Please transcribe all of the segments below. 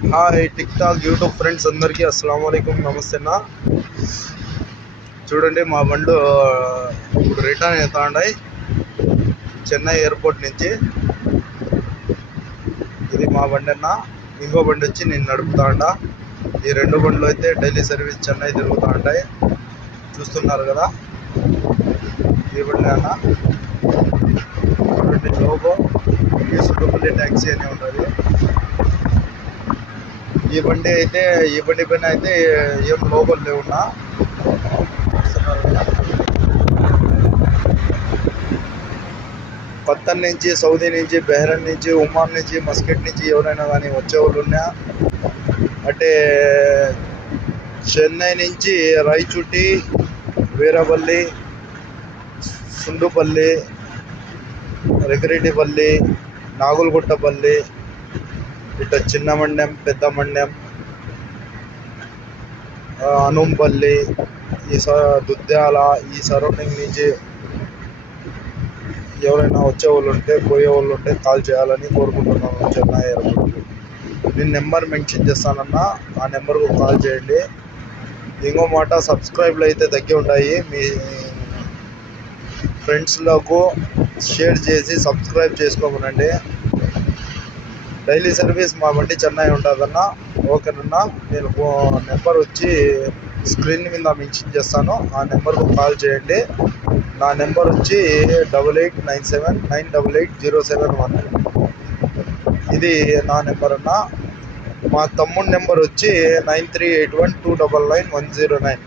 Hi tick talk YouTube friends అందరికీ అస్సలం వాలేకుమ్, నమస్తే అన్న. చూడండి మా బండు ఇప్పుడు రిటర్న్ అవుతా ఉన్నాయి చెన్నై ఎయిర్పోర్ట్ నుంచి. ఇది మా బండి అన్న. ఇంకో బండి వచ్చి నేను నడుపుతా ఉండా. ఈ రెండు బండ్లు అయితే డైలీ సర్వీస్ చెన్నై తిరుగుతూ ఉంటాయి, చూస్తున్నారు కదా. ఈ బండి అన్న చూడండి, లోగో సుడుపల్లి ట్యాక్సీ అని ఉంటుంది. ఈ బండి పైన అయితే ఏం లోగోలు లేవున్నా. ఖత్తర్ నుంచి, సౌదీ నుంచి, బెహ్రెన్ నుంచి, ఒమాన్ నుంచి, మస్కట్ నుంచి ఎవరైనా కానీ వచ్చేవాళ్ళు ఉన్నా అంటే చెన్నై నుంచి రాయచూటి, వీరపల్లి, సుండుపల్లి, రెగిరెడ్డిపల్లి, నాగులగుట్టపల్లి, ఇట్లా చిన్న మండ్యం, పెద్ద మండ్యం, అనుంపల్లి, దుద్యాల ఈ సరౌండింగ్ నుంచి ఎవరైనా వచ్చేవాళ్ళు ఉంటే, పోయేవాళ్ళు ఉంటే కాల్ చేయాలని కోరుకుంటున్నాను. చెన్నై ఎయిర్పోర్ట్కి నేను నెంబర్ మెన్షన్ చేస్తానన్నా, ఆ నెంబర్కు కాల్ చేయండి. ఇంకో మాట, సబ్స్క్రైబ్లు అయితే తగ్గి ఉన్నాయి. మీ ఫ్రెండ్స్లకు షేర్ చేసి సబ్స్క్రైబ్ చేసుకోమనండి. డైలీ సర్వీస్ మా బండి చెన్నై ఉంటుందన్నా. ఓకేనన్నా. నేను నెంబర్ వచ్చి స్క్రీన్ మీద మెన్షన్ చేస్తాను, ఆ నెంబర్కు కాల్ చేయండి. నా నెంబర్ వచ్చి 8897988071. ఇది నా నెంబర్ అన్న. మా తమ్ముడి నెంబర్ వచ్చి 9381299109.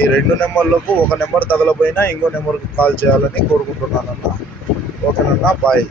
ఈ రెండు నెంబర్లకు ఒక నెంబర్ తగలపోయినా ఇంకో నెంబర్కి కాల్ చేయాలని కోరుకుంటున్నానన్నా. ఓకేనన్నా, బాయ్.